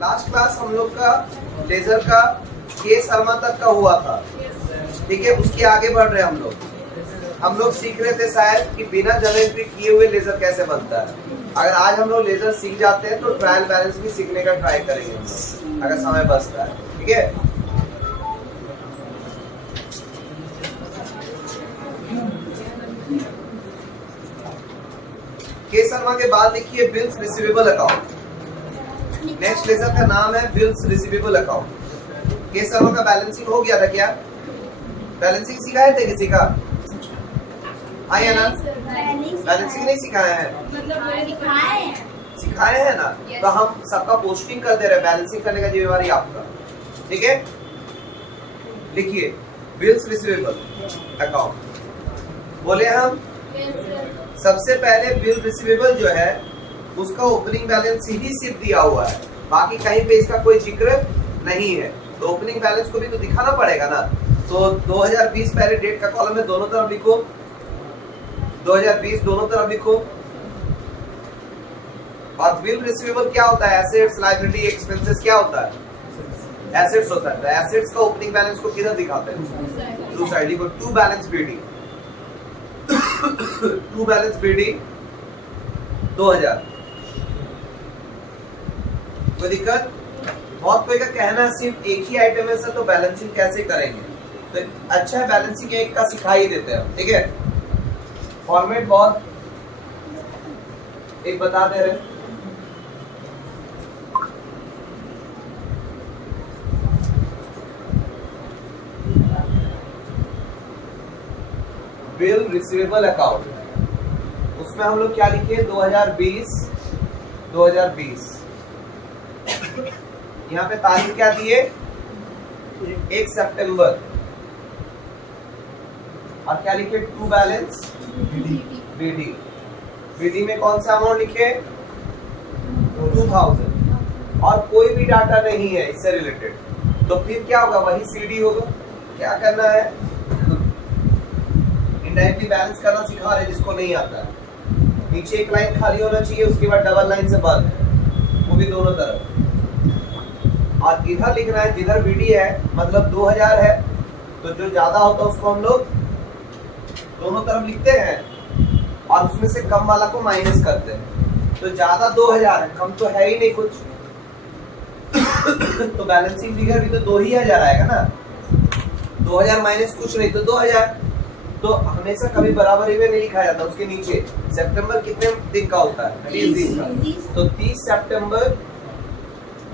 Last class हम लोग का लेजर का के शर्मा तक का हुआ था, ठीक है। उसके आगे बढ़ रहे हैं हम लोग सीख रहे थे शायद कि बिना ज्योमेट्री किए हुए लेजर कैसे बनता है। अगर आज हम लोग लेजर सीख जाते हैं तो ट्रायल बैलेंस भी सीखने का ट्राई करेंगे हम लोग, अगर समय बचता है, ठीक है। के शर्मा के बाद लिखिए bills receivable account. Next ledger का नाम है बिल्स रिसीवेबल अकाउंट। के शर्मा का बैलेंसिंग हो गया था क्या? बैलेंसिंग सिखाए थे किसी का? हाँ या ना? बैलेंसिंग नहीं सिखाए हैं, सिखाए हैं ना। तो हम सबका पोस्टिंग कर दे रहे हैं, बैलेंसिंग करने का जिम्मेवारी आपका, ठीक है। लिखिए बिल्स रिसीवेबल अकाउंट। बोले हम सबसे पहले बिल रिसीवेबल जो है उसका ओपनिंग बैलेंस ही सिर्फ दिया हुआ है, बाकी कहीं पे इसका कोई जिक्र नहीं है। तो ओपनिंग बैलेंस को भी तो दिखाना पड़ेगा ना। तो 2020 पहले डेट का कॉलम है, दोनों तरफ लिखो। 2020 दोनों तरफ लिखो। और बिल रिसीवेबल क्या होता है? एसेट्स, लायबिलिटी, एक्सपेंसेस क्या होता है? एसेट्स होता है। तो एसेट्स का ओपनिंग बैलेंस को किधर दिखाते हैं? टू साइड लिखो। To balance BD to balance BD 2000। कोई दिक्कत? बहुत कोई का कहना है सिर्फ एक ही आइटम है सर, तो बैलेंसिंग कैसे करेंगे? तो अच्छा है बैलेंसिंग एक का सिखा ही देते हैं, ठीक है। फॉर्मेट बहुत एक बता दे रहे हैं। बिल रिसीवेबल अकाउंट, उसमें हम लोग क्या लिखे? 2020 यहाँ पे तारीख क्या दिए? 1 सितंबर। और क्या लिखे? To balance BD. बीडी में कौन सा अमाउंट लिखे? 2000। और कोई भी डाटा नहीं है इससे रिलेटेड, तो फिर क्या होगा? वही सीडी होगा। क्या करना है? इनडायरेक्टली बैलेंस करना सिखा रहे जिसको नहीं आता है। नीचे एक लाइन खाली होना चाहिए, उसके बाद डबल लाइन से बंद, वो भी दोनों तरफ। और इधर लिखना है जिधर बीडी है, मतलब 2000 है, तो जो ज्यादा होता है उसको हम लोग दोनों तरफ लिखते हैं और उसमें से कम वाला को माइनस करते हैं। तो ज्यादा 2000 है, कम तो है ही नहीं कुछ। तो बैलेंसिंग फिगर भी तो 2000 आएगा ना। 2000 माइनस कुछ नहीं तो 2000। तो हमेशा कभी बराबरी में नहीं लिखा जाता। उसके नीचे सितंबर कितने दिन का होता है? 30 दिन का। तो 30 सितंबर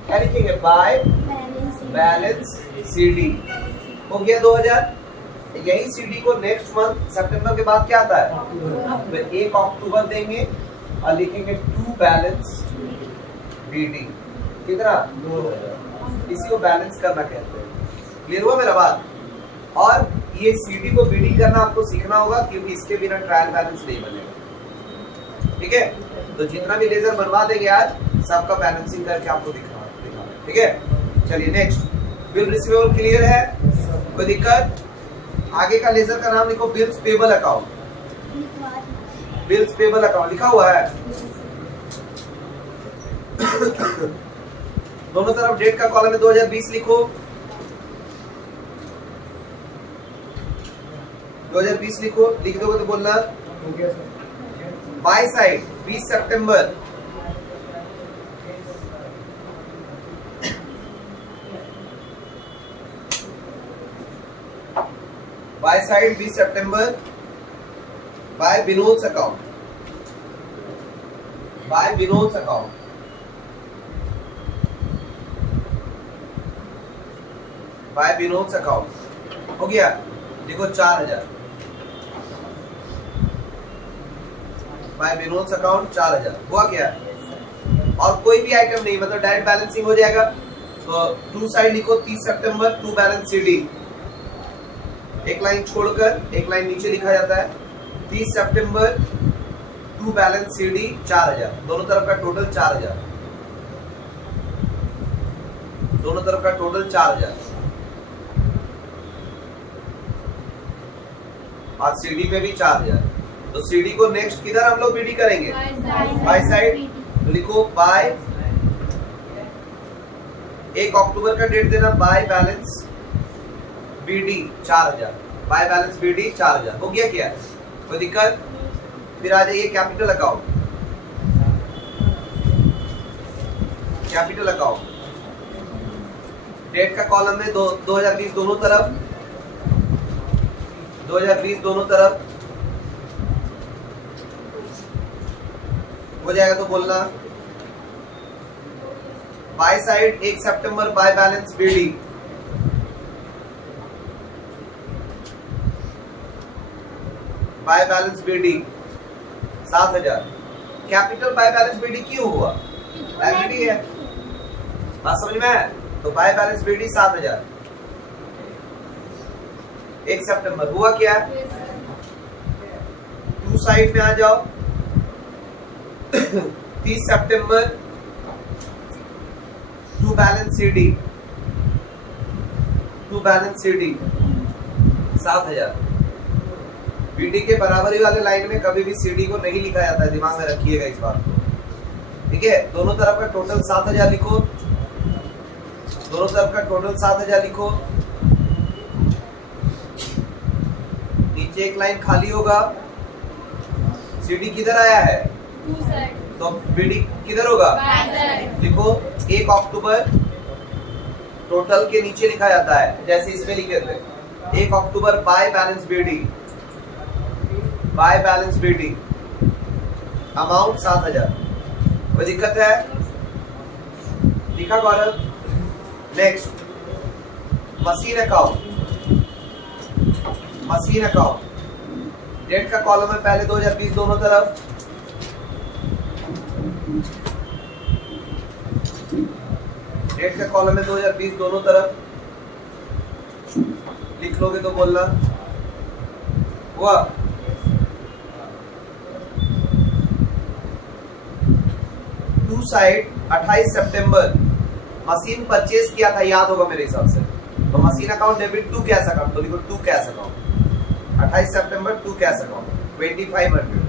क्या लिखेंगे? बाय बैलेंस सीडी हो गया 2000। यही सीडी को नेक्स्ट मंथ सितंबर के बाद क्या आता है? तो 1 अक्टूबर देंगे और लिखेंगे टू बैलेंस बीडी। कितना? 2000। इसी को बैलेंस करना कहते हैं। क्लियर हुआ मेरा बात? और ये सीडी को बीडी करना आपको सीखना होगा, क्योंकि इसके बिना ट्रायल बैलेंस नहीं बनेगा, ठीक है। तो जितना भी लेजर बनवा देंगे आज, सबका बैलेंसिंग करके आपको दिखा, ठीक है। चलिए नेक्स्ट, बिल रिसीवेबल क्लियर है? कोई दिक्कत? आगे का लेजर का नाम लिखो bills payable account. Bills payable account लिखा हुआ है। दोनों तरफ डेट का कॉलम में 2020 लिखो। 2020 लिखो। लिख दोगे तो बोलना। बाय साइड 20 सितंबर। बाय साइड 20 सितंबर by Vinod account. By Vinod account. By Vinod account हो गया। देखो 4000 बाय विनोद अकाउंट 4000 हुआ क्या? और कोई भी आइटम नहीं, मतलब डायरेक्ट बैलेंसिंग हो जाएगा। तो टू साइड लिखो 30 सितंबर टू बैलेंस सीडी। एक लाइन छोड़कर एक लाइन नीचे लिखा जाता है 30 सितंबर टू बैलेंस सीडी 4000। दोनों तरफ का टोटल 4000। दोनों तरफ का टोटल 4000। और सीडी पे भी 4000। तो सीडी को नेक्स्ट किधर हम लोग बीडी करेंगे? By side. तो लिखो बाय 1 अक्टूबर का डेट देना, by balance BD 4000, by balance BD 4000 हो गया क्या? कोई दिक्कत? फिर आ जाइए capital account, capital account date का कॉलम में 2020 दोनों तरफ, 2020 दोनों तरफ हो जाएगा तो बोलना। बाय साइड 1 सितंबर by balance BD, by balance BD 7000। Capital by balance BD क्यों हुआ? लायबिलिटी है, बात समझ में है? तो बाय बैलेंस बीडी 7000 1 सितंबर हुआ क्या? टू साइड में आ जाओ 30 सितंबर to balance CD, to balance CD 7000। BD के बराबरी वाले लाइन में कभी भी सीडी को नहीं लिखा जाता है, दिमाग में रखिएगा इस बात को, ठीक है? दोनों तरफ का टोटल 7000 लिखो, दोनों तरफ का टोटल 7000 लिखो। नीचे एक लाइन खाली होगा, सीडी किधर आया है? तो बीडी किधर होगा? लिखो 1 अक्टूबर टोटल के नीचे लिखा जाता है, जैसे इसमें लिखे थे 1 अक्टूबर by balance BD, by balance BD amount 7000। कोई दिक्कत है? लिखा Gaurav? Next machine account, machine account date का कॉलम है पहले 2020 दोनों तरफ, डेट का कॉलम है 2020 दोनों तरफ, लिख लोगे तो बोलना। हुआ? टू साइड 28 सितंबर मशीन परचेज किया था, याद होगा मेरे हिसाब से, तो machine account debit to cash account, तो लिखो टू कैश अकाउंट 28 सितंबर टू कैश अकाउंट 2500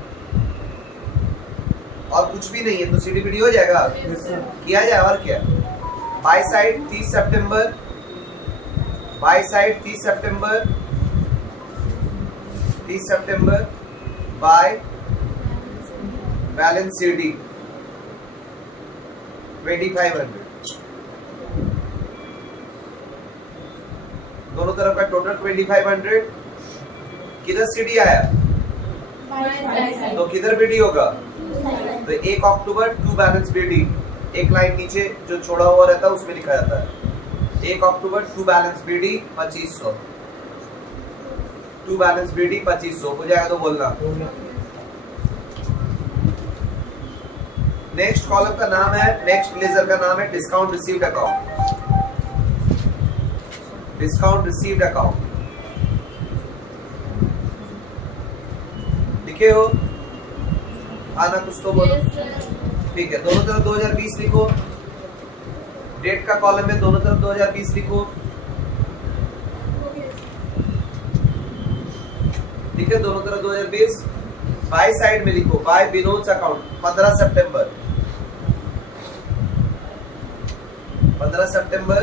और कुछ भी नहीं है तो सीडीपीडी हो जाएगा, किया जाए और क्या। बाय साइड 30 सितंबर, बाय साइड 30 सितंबर, 30 सितंबर बाय बैलेंस सीडी 2500, दोनों तरफ का टोटल 2500। किधर सीडी आया? तो किधर बीडी होगा? तो 1 अक्टूबर टू बैलेंस बीडी, एक लाइन नीचे जो छोड़ा हुआ रहता है उसमें लिखा जाता है 1 अक्टूबर to balance BD 2500, to balance BD 2500 हो जाएगा तो बोलना। नेक्स्ट कॉलम का नाम है, नेक्स्ट लेजर का नाम है discount received account, discount received account लिखे हो? आना कुछ तो बोलो। ठीक है, दोनों तरफ 2020 लिखो, डेट का कॉलम में दोनों तरफ 2020 लिखो, ठीक है? दोनों तरफ 2020। बाय साइड में लिखो बाय विनोद अकाउंट 15 सितंबर, 15 सितंबर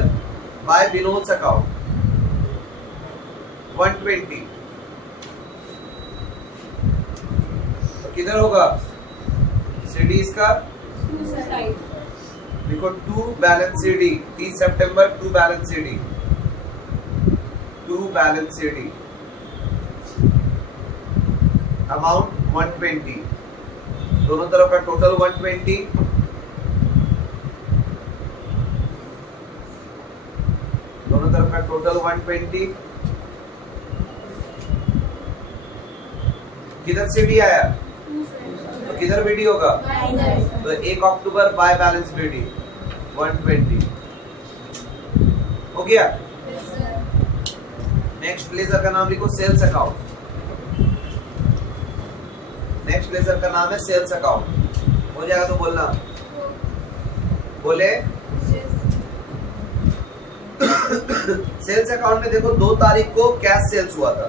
बाय विनोद अकाउंट 120, तो किधर होगा सीडी इसका? देखो टू बैलेंस सीडी 30 सितंबर to balance CD, to balance CD amount 120, दोनों तरफ का टोटल 120, दोनों तरफ का टोटल 120। किधर सीडी आया? तो किधर बीडी होगा? तो 1 अक्टूबर बाय बैलेंस बीडी 120 हो गया। नेक्स्ट लेजर का नाम लिखो सेल्स अकाउंट, नेक्स्ट लेजर का नाम है सेल्स अकाउंट, हो जाएगा तो बोलना। बोले सेल्स अकाउंट में देखो 2 तारीख को कैश सेल्स हुआ था,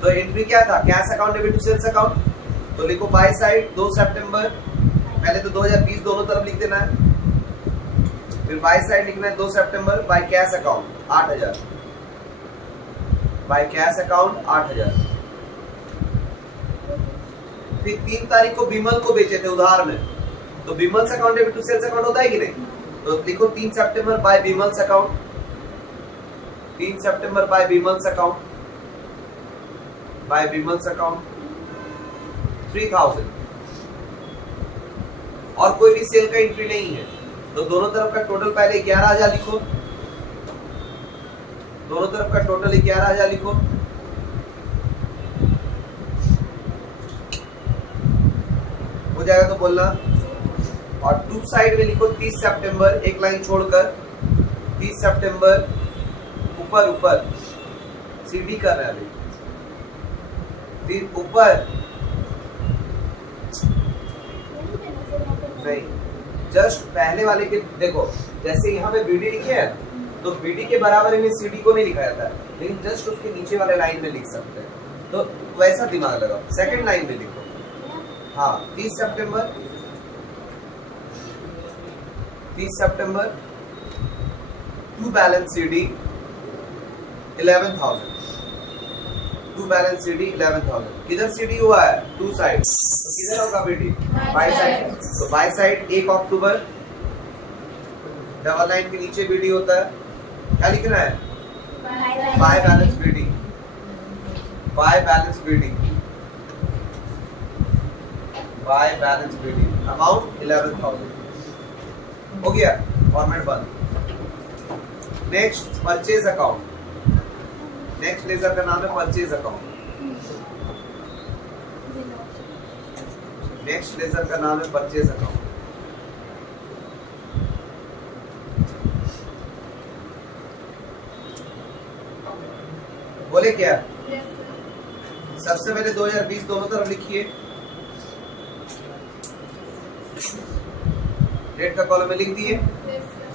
तो एंट्री क्या था? Cash account debit to sales account, तो लिखो बाय साइड 2 सितंबर, पहले तो 2020 दोनों तरफ लिख देना है, फिर बाई साइड लिखना है 2 सितंबर by cash account 8000, by cash account 8000। फिर 3 तारीख को विमल को बेचे थे उधार में, तो Vimal's account debit to sales account होता है कि नहीं? तो लिखो 3 सितंबर बाय विमल्स अकाउंट, 3 सितंबर by Vimal's account, by Vimal's account 3000। और कोई भी सेल का एंट्री नहीं है, तो दोनों तरफ का टोटल पहले 11000 लिखो, दोनों तरफ का टोटल 11000 लिखो। हो जाएगा तो बोलना। और टू साइड में लिखो 30 सितंबर, एक लाइन छोड़कर 30 सितंबर ऊपर ऊपर सीडी कर रहे हैं अभी, ऊपर नहीं, जस्ट पहले वाले के देखो, जैसे यहाँ पे बीडी लिखे हैं तो बीडी के बराबर में सीडी को नहीं लिखा जाता है, लेकिन जस्ट उसके नीचे वाले लाइन में लिख सकते हैं, तो वैसा दिमाग लगाओ। सेकंड लाइन में लिखो, हाँ 30 सितंबर, 30 सितंबर to balance CD 11,000, to balance CD 11,000। किधर सीडी हुआ है? टू साइड, तो किधर होगा बीडी? बाई साइड। तो बाई साइड 1 अक्टूबर, डबल लाइन के नीचे बीडी होता है, क्या लिखना है? By balance BD, by balance BD, by balance BD, amount 11,000। हो गया, फॉर्मेट बंद। Next purchase account, next ledger का नाम है परचेज अकाउंट, नेक्स्ट लेजर का नाम है परचेज अकाउंट। बोले क्या? सबसे पहले 2020 दोनों तरफ लिखिए, डेट का कॉलम में लिख दिए।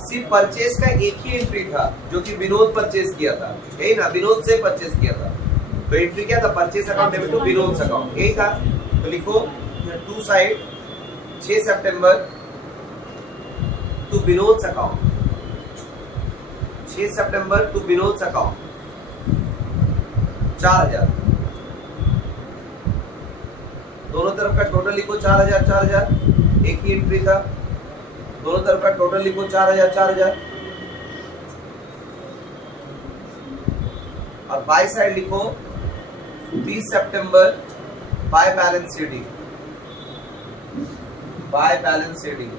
सिर्फ परचेज का एक ही एंट्री था जो कि विनोद परचेज किया था, यही ना, विनोद से परचेज किया था, तो एंट्री क्या था? Purchase account debit to Vinod account, यही था। तो लिखो टू साइड 6 सितंबर टू विनोद अकाउंट, 6 सितंबर टू विनोद अकाउंट 4000, दोनों तरफ का टोटल लिखो 4000 4000, एक ही एंट्री था, दोनों तरफ का टोटल लिखो 4000 4000। और बाई साइड लिखो 30 सितंबर by balance CD, by balance CD,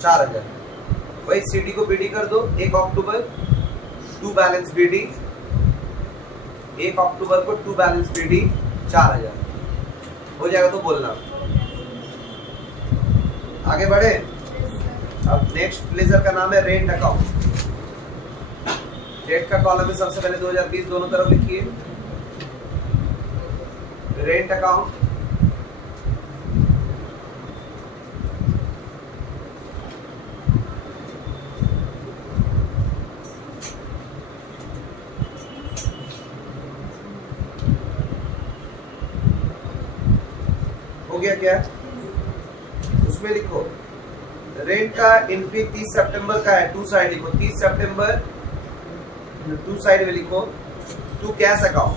$4000। वही सीडी को बीडी कर दो, 1 अक्टूबर टू बैलेंस बीडी, 1 अक्टूबर को टू बैलेंस बीडी 4000। हो जाएगा तो बोलना। आगे बढ़े। अब नेक्स्ट लेजर का नाम है रेंट अकाउंट, रेंट का कॉलम में सबसे पहले 2020 दोनों तरफ लिखिए, रेंट अकाउंट, हो गया क्या? उसमें लिखो रेंट का एंट्री 30 सितंबर का है, टू साइड लिखो 30 सितंबर, टू साइड में लिखो to cash account,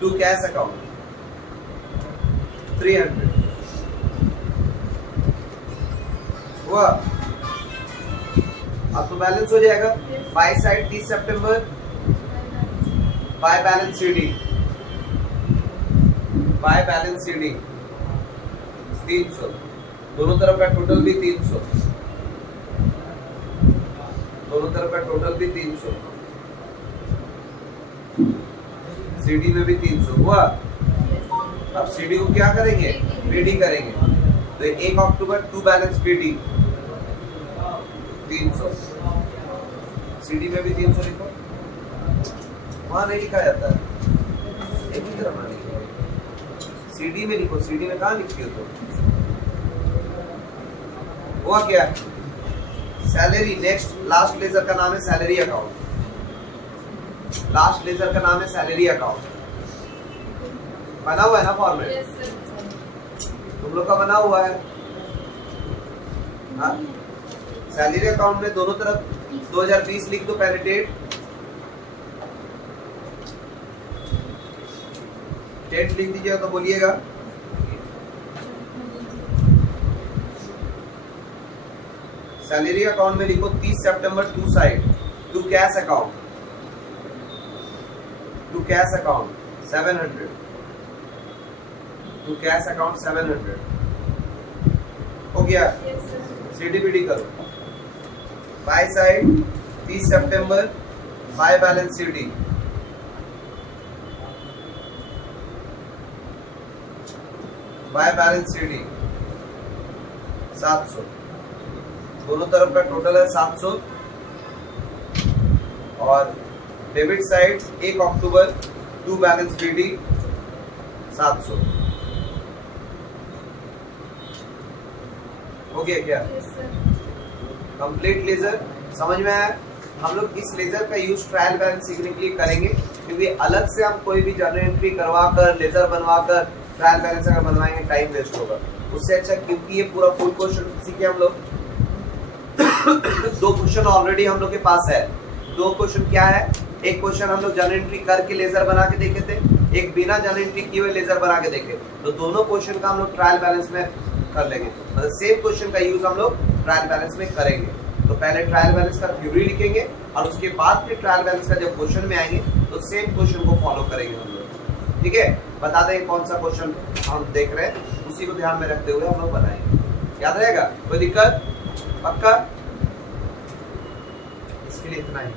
to cash account 300 हुआ। अब तो बैलेंस हो जाएगा। बाय साइड 30 सितंबर by balance CD, by balance CD 300, दोनों तरफ का टोटल भी 300, दोनों तरफ का टोटल भी 300, सीडी में भी 300 हुआ। अब सीडी को क्या करेंगे? बीडी करेंगे, तो 1 अक्टूबर टू बैलेंस बीडी 300, सीडी में भी 300 लिखो, वहां नहीं लिखा जाता है, एक ही तरफ ना लिखो, सीडी में लिखो, सीडी में कहाँ लिखती हो तो? हुआ क्या? सैलरी। नेक्स्ट लास्ट लेजर का नाम है सैलरी अकाउंट, लास्ट लेजर का नाम है सैलरी अकाउंट। बना हुआ है ना फॉर्मेट? Yes sir. तुम लोग का बना हुआ है? हाँ, सैलरी अकाउंट में दोनों तरफ 2020 लिख दो पहले डेट लिख दीजिएगा तो बोलिएगा। सैलरी अकाउंट में लिखो 30 सितंबर to side to cash account 700 to cash account 700 हो गया। Yes sir. सीडीपीडी करो बाय साइड 30 सितंबर by balance CD by balance CD 700 दोनों तरफ का टोटल है 700 और डेबिट साइड 1 अक्टूबर टू बैलेंस बीडी 700 हो गया क्या? Yes sir. कंप्लीट लेजर समझ में आया? हम लोग इस लेजर का यूज ट्रायल बैलेंस सीखने के लिए करेंगे, क्योंकि अलग से हम कोई भी जर्नल एंट्री करवा कर लेजर बनवा कर ट्रायल बैलेंस अगर बनवाएंगे टाइम वेस्ट होगा। उससे अच्छा, क्योंकि ये पूरा फुल क्वेश्चन सीखे हम लोग 2 क्वेश्चन ऑलरेडी हम लोग के पास है। 2 क्वेश्चन क्या है? एक क्वेश्चन हम लोग जर्नल एंट्री करके लेजर बना के देखे थे, एक बिना जर्नल एंट्री किए हुए लेजर बना के देखे। तो दोनों क्वेश्चन का हम लोग ट्रायल बैलेंस में कर लेंगे, मतलब सेम क्वेश्चन का यूज हम लोग ट्रायल बैलेंस में करेंगे। तो पहले ट्रायल बैलेंस का थ्योरी लिखेंगे और उसके बाद फिर ट्रायल बैलेंस का जब क्वेश्चन में आएंगे तो सेम क्वेश्चन को फॉलो करेंगे हम लोग। ठीक है, बता दें कौन सा क्वेश्चन हम देख रहे हैं, उसी को ध्यान में रखते हुए हम लोग बनाएंगे। याद रहेगा? कोई दिक्कत? पक्का? इसके लिए इतना ही।